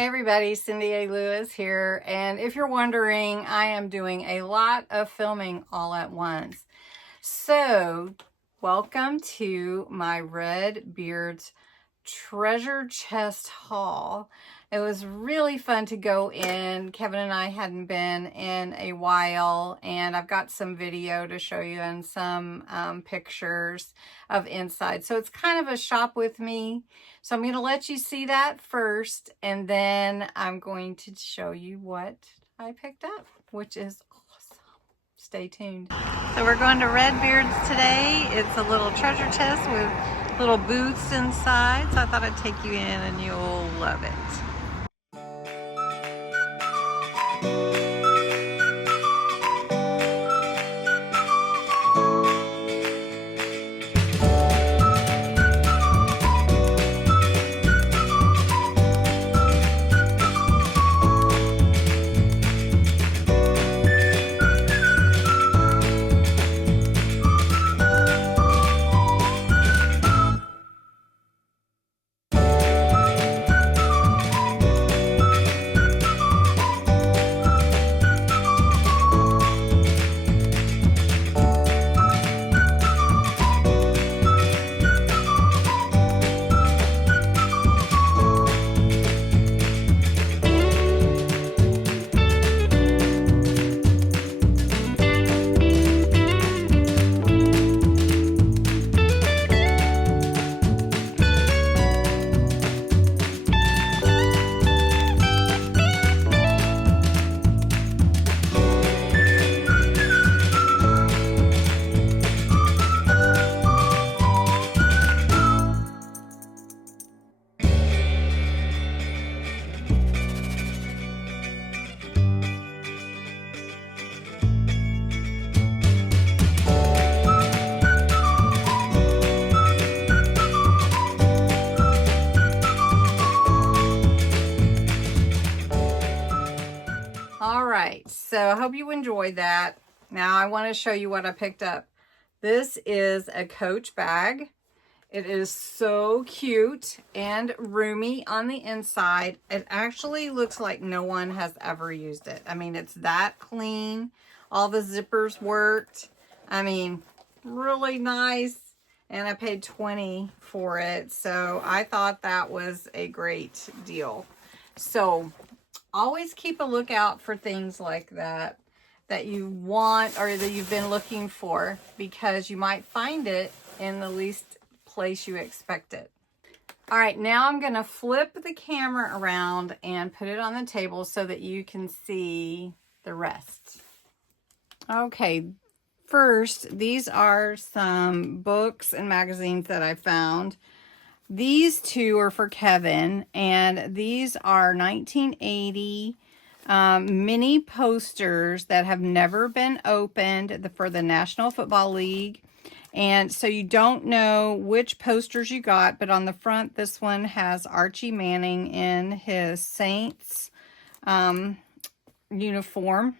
Hey everybody, Cindy A. Lewis here, and if you're wondering, I am doing a lot of filming all at once. So, welcome to my Redbeard's treasure chest haul. It was really fun to go in. Kevin and I hadn't been in a while, and I've got some video to show you and some pictures of inside. So it's kind of a shop with me. So I'm going to let you see that first, and then I'm going to show you what I picked up, which is awesome. Stay tuned. So we're going to Redbeard's today. It's a little treasure chest with little booths inside. So I thought I'd take you in and you'll love it. All right, so I hope you enjoyed that. Now I want to show you what I picked up. This is a Coach bag. It is so cute and roomy on the inside. It actually looks like no one has ever used it. I mean, it's that clean. All the zippers worked. I mean, really nice. And I paid $20 for it. So I thought that was a great deal. So always keep a lookout for things like that you want or that you've been looking for, because you might find it in the least place you expect it. All right, now I'm going to flip the camera around and put it on the table so that you can see the rest. Okay, first, these are some books and magazines that I found. These two are for Kevin, and these are 1980 mini posters that have never been opened for the National Football League. And so you don't know which posters you got, but on the front, this one has Archie Manning in his Saints uniform.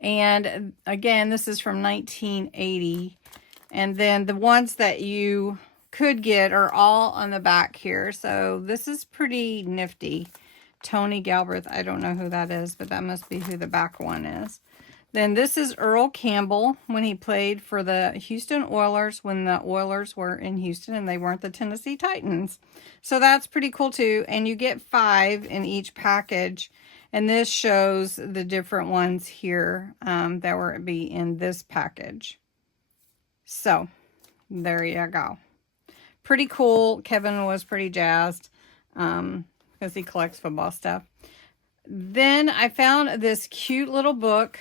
And again, this is from 1980. And then the ones that you could get are all on the back here. So this is pretty nifty. Tony Galbraith, I don't know who that is, but that must be who the back one is. Then this is Earl Campbell when he played for the Houston Oilers when the Oilers were in Houston and they weren't the Tennessee Titans. So that's pretty cool too. And you get 5 in each package. And this shows the different ones here that will be in this package. So there you go. Pretty cool. Kevin was pretty jazzed because he collects football stuff. Then I found this cute little book,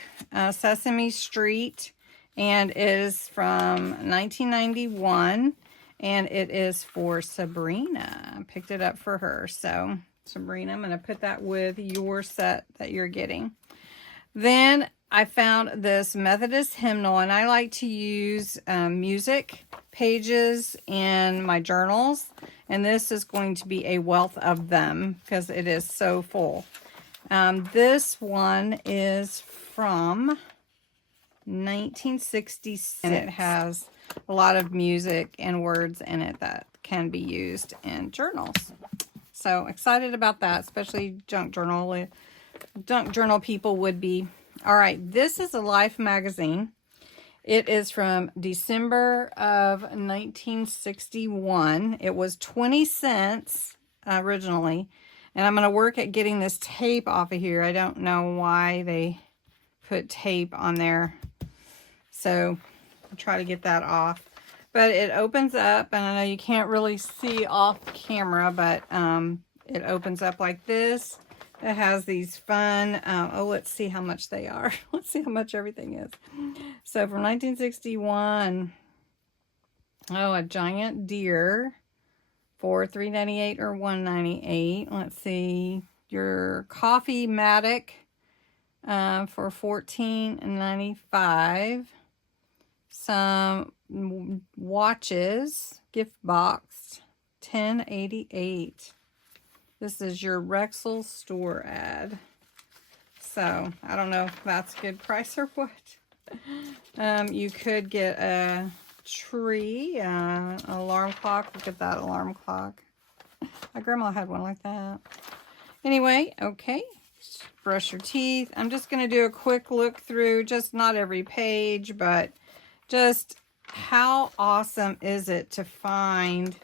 Sesame Street, and it is from 1991, and it is for Sabrina. I picked it up for her. So Sabrina, I'm going to put that with your set that you're getting. Then I found this Methodist hymnal, and I like to use music pages in my journals, and this is going to be a wealth of them because it is so full. This one is from 1966, and it has a lot of music and words in it that can be used in journals. So excited about that, especially junk journal. Junk journal people would be. All right, this is a Life magazine. It is from December of 1961. It was 20 cents originally. And I'm going to work at getting this tape off of here. I don't know why they put tape on there. So I'll try to get that off. But it opens up, and I know you can't really see off camera, but it opens up like this. It has these fun, oh, let's see how much they are. Let's see how much everything is. So from 1961, oh, a giant deer for $3.98 or $1.98. Let's see, your coffee matic for $14.95. Some watches, gift box, $10.88. This is your Rexall store ad. So, I don't know if that's a good price or what. You could get a tree, an alarm clock. Look at that alarm clock. My grandma had one like that. Anyway, okay. Brush your teeth. I'm just going to do a quick look through, just not every page, but just how awesome is it to find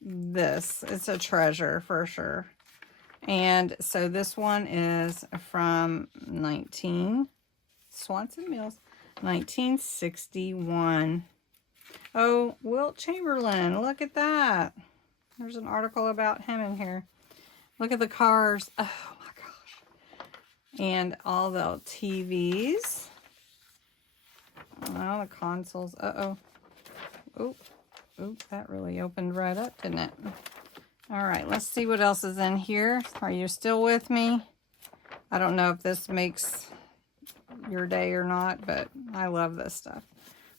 this. It's a treasure for sure. And so this one is from Swanson Mills, 1961. Oh, Wilt Chamberlain, look at that. There's an article about him in here. Look at the cars. Oh my gosh. And all the TVs. Oh, the consoles. Uh-oh. Oh, that really opened right up, didn't it? All right, let's see what else is in here. Are you still with me? I don't know if this makes your day or not, but I love this stuff.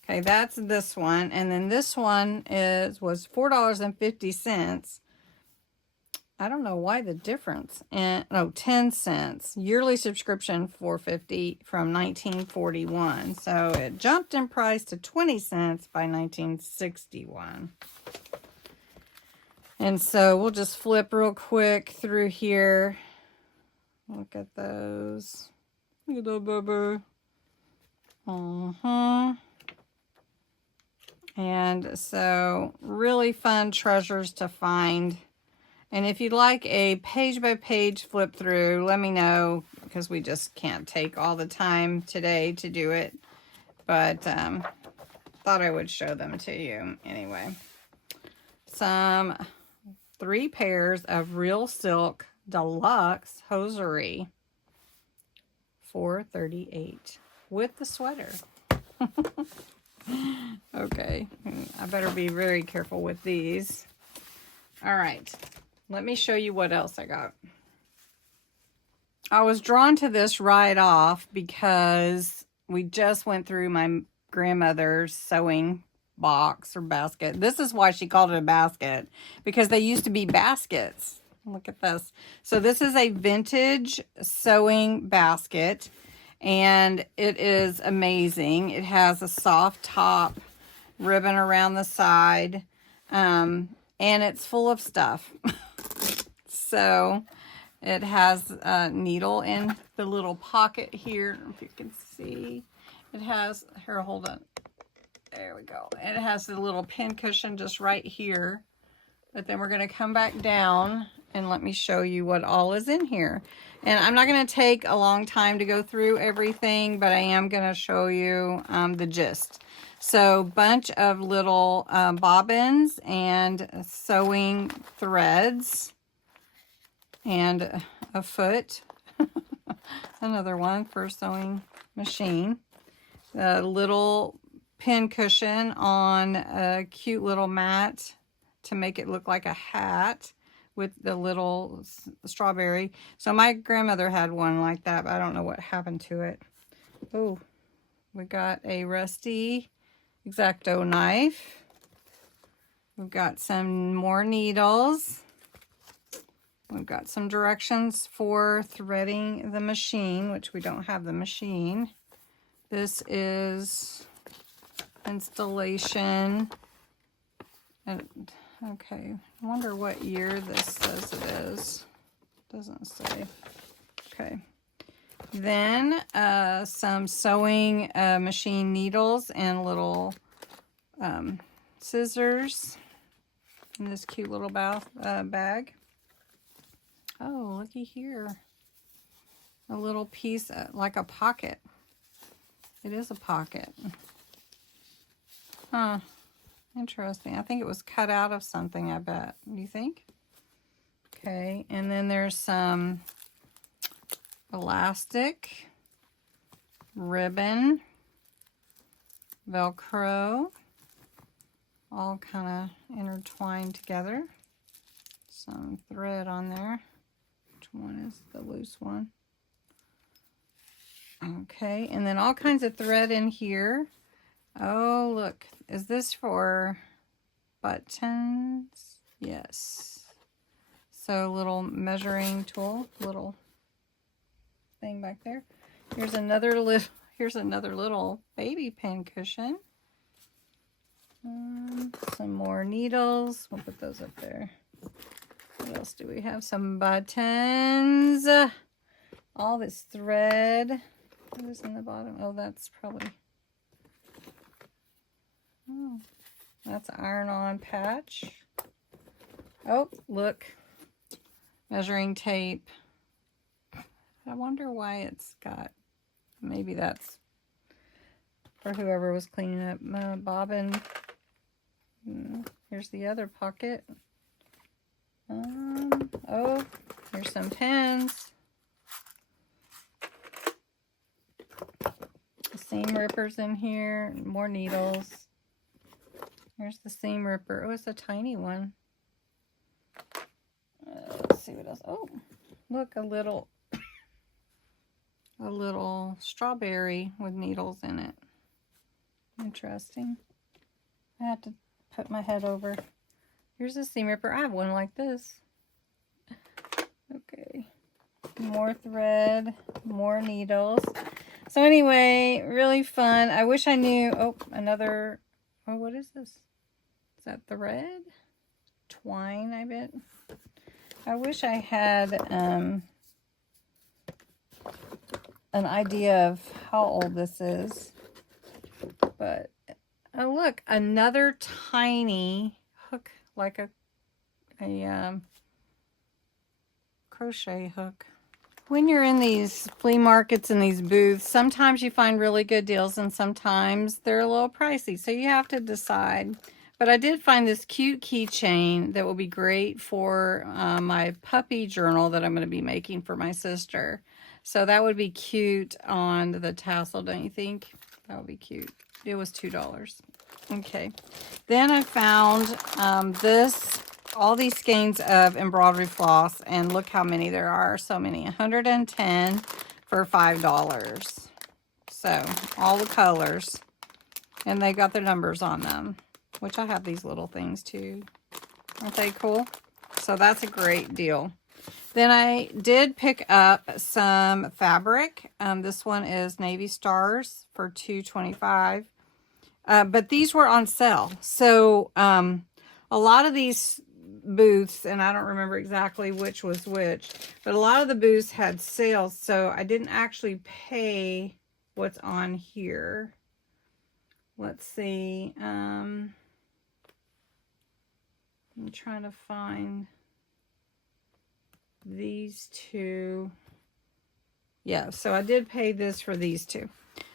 Okay, that's this one. And then this one was $4.50. I don't know why the difference. And no, 10 cents. Yearly subscription $4.50 from 1941. So it jumped in price to 20 cents by 1961. And so we'll just flip real quick through here. Look at those. Look at that baby. And so really fun treasures to find. And if you'd like a page-by-page flip through, let me know, because we just can't take all the time today to do it. But thought I would show them to you anyway. Some 3 pairs of real silk deluxe hosiery, $4.38 with the sweater. Okay, I better be very careful with these. All right. Let me show you what else I got. I was drawn to this right off because we just went through my grandmother's sewing box or basket. This is why she called it a basket, because they used to be baskets. Look at this. So this is a vintage sewing basket, and it is amazing. It has a soft top, ribbon around the side, and it's full of stuff. So it has a needle in the little pocket here. I don't know if you can see. It has, here, hold on. There we go. And it has the little pin cushion just right here. But then we're going to come back down and let me show you what all is in here. And I'm not going to take a long time to go through everything, but I am going to show you the gist. So bunch of little bobbins and sewing threads. And a foot, another one for sewing machine. A little pin cushion on a cute little mat to make it look like a hat with the little strawberry. So my grandmother had one like that, but I don't know what happened to it. Oh, we got a rusty X-Acto knife. We've got some more needles. We've got some directions for threading the machine, which we don't have the machine. This is installation. And Okay, I wonder what year this says it is. Doesn't say. Okay. Then some sewing machine needles and little scissors in this cute little bag. Oh, looky here. A little piece, like a pocket. It is a pocket. Huh. Interesting. I think it was cut out of something, I bet. Do you think? Okay, and then there's some elastic, ribbon, Velcro, all kind of intertwined together. Some thread on there. Which one is the loose one? Okay, and then all kinds of thread in here. Oh, look. Is this for buttons? Yes. So little measuring tool, little thing back there. Here's another little baby pin cushion. Some more needles. We'll put those up there. What else do we have? Some buttons. All this thread. What is in the bottom? Oh, that's probably... Oh, that's iron-on patch. Oh, look. Measuring tape. I wonder why it's got... Maybe that's for whoever was cleaning up bobbin. Here's the other pocket. Oh, here's some pins. The seam rippers in here. More needles. Here's the seam ripper. Oh, it's a tiny one. Let's see what else. Oh, look, a little strawberry with needles in it. Interesting. I have to put my head over. Here's a seam ripper. I have one like this. Okay. More thread, more needles. So anyway, really fun. I wish I knew. Oh, another. Oh, what is this? Is that thread? Twine, I bet. I wish I had an idea of how old this is. But, oh look, another tiny hook, like a crochet hook. When you're in these flea markets and these booths, sometimes you find really good deals and sometimes they're a little pricey. So you have to decide. But I did find this cute keychain that will be great for my puppy journal that I'm going to be making for my sister. So that would be cute on the tassel, don't you think? That would be cute. It was $2. Okay. Then I found all these skeins of embroidery floss, and look how many there are. So many. 110 for $5. So, all the colors. And they got their numbers on them, which I have these little things too. Aren't they cool? So, that's a great deal. Then I did pick up some fabric. This one is Navy Stars for $2.25. But these were on sale. So, a lot of these booths, and I don't remember exactly which was which, but a lot of the booths had sales, so I didn't actually pay what's on here. Let's see. I'm trying to find these two. Yeah, so I did pay this for these two.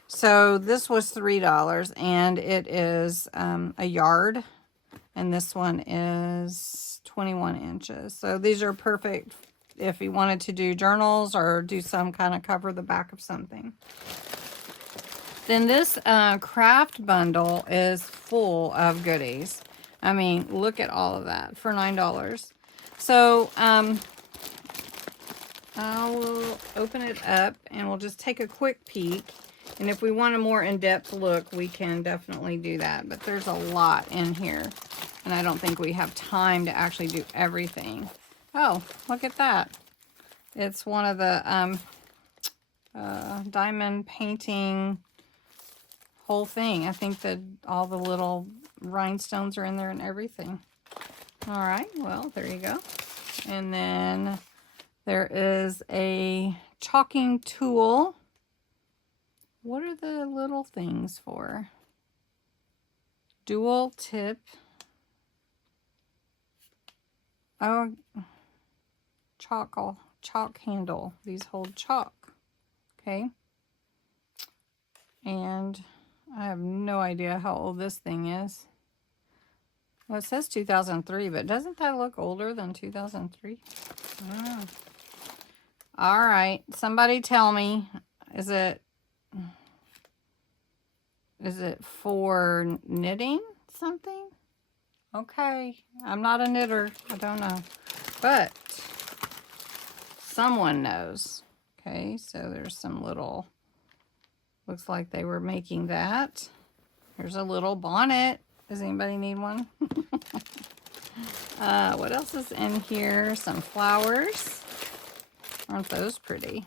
So this was $3, and it is a yard, and this one is 21 inches. So these are perfect if you wanted to do journals or do some kind of cover the back of something. Then this craft bundle is full of goodies. I mean, look at all of that for $9. So I will open it up and we'll just take a quick peek. And if we want a more in-depth look, we can definitely do that. But there's a lot in here. And I don't think we have time to actually do everything. Oh, look at that. It's one of the diamond painting whole thing. I think that all the little rhinestones are in there and everything. All right, well, there you go. And then there is a chalking tool. What are the little things for? Dual tip. Oh, chalk handle. These hold chalk. Okay. And I have no idea how old this thing is. Well, it says 2003, but doesn't that look older than 2003? I don't know. All right, somebody tell me, is it for knitting something? Okay, I'm not a knitter. I don't know, but someone knows. Okay, so there's some little, looks like they were making that. There's a little bonnet. Does anybody need one? What else is in here? Some flowers. Aren't those pretty?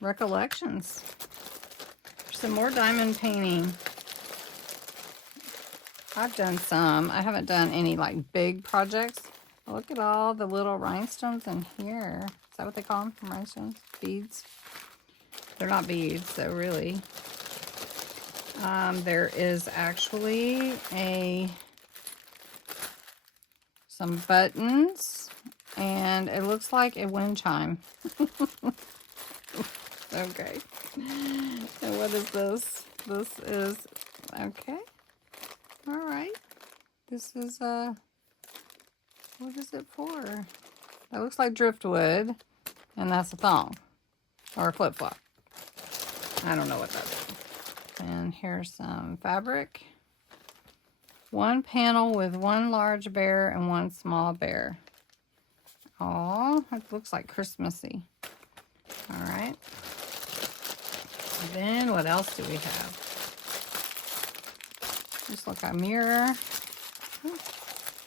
Recollections. Some more diamond painting. I've done some. I haven't done any like big projects. Look at all the little rhinestones in here. Is that what they call them? Rhinestones? Beads? They're not beads, though, really. There is actually some buttons, and it looks like a wind chime. Okay. So what is this? This is, okay. All right. This is, what is it for? That looks like driftwood, and that's a thong, or a flip-flop. I don't know what that is. And here's some fabric. One panel with one large bear and one small bear. Oh, it looks like Christmassy. All right. And then what else do we have? Just like a mirror.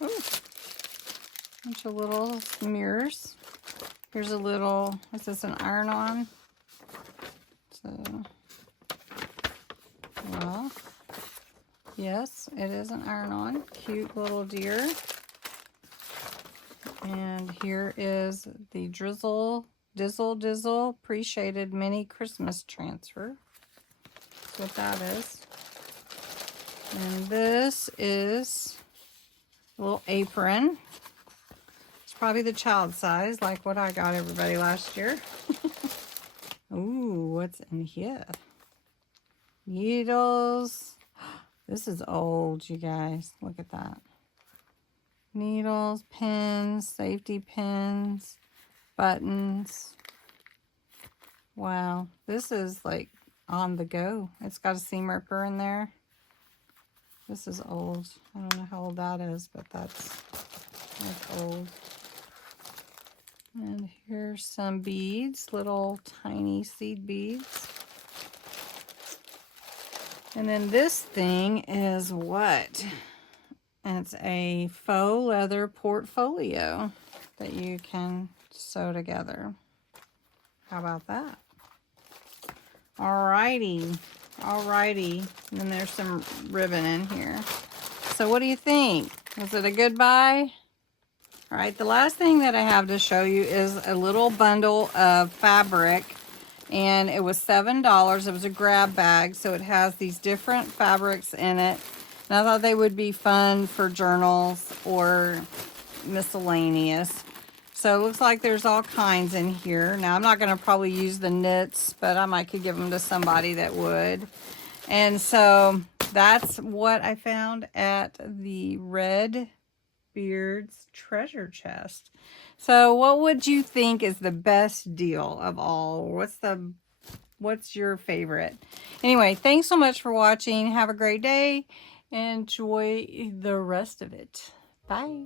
Ooh. Bunch of little mirrors. Here's a little, is this an iron-on? So, well, yes, it is an iron-on. Cute little deer. And here is the Dizzle pre-shaded mini Christmas transfer. That's what that is. And this is a little apron. It's probably the child size, like what I got everybody last year. Ooh, what's in here? Needles. This is old, you guys. Look at that. Needles, pins, safety pins, buttons. Wow, this is like on the go. It's got a seam ripper in there. This is old. I don't know how old that is, but that's old. And here's some beads, little tiny seed beads. And then this thing is what? It's a faux leather portfolio that you can sew together. How about that? Alrighty. Alrighty. And then there's some ribbon in here. So what do you think? Was it a good buy? Alright, the last thing that I have to show you is a little bundle of fabric. And it was $7. It was a grab bag. So it has these different fabrics in it. And I thought they would be fun for journals or miscellaneous. So it looks like there's all kinds in here. Now, I'm not going to probably use the knits, but I might could give them to somebody that would. And so that's what I found at the Red Beard's treasure chest. So what would you think is the best deal of all? What's your favorite? Anyway, thanks so much for watching. Have a great day. Enjoy the rest of it. Bye.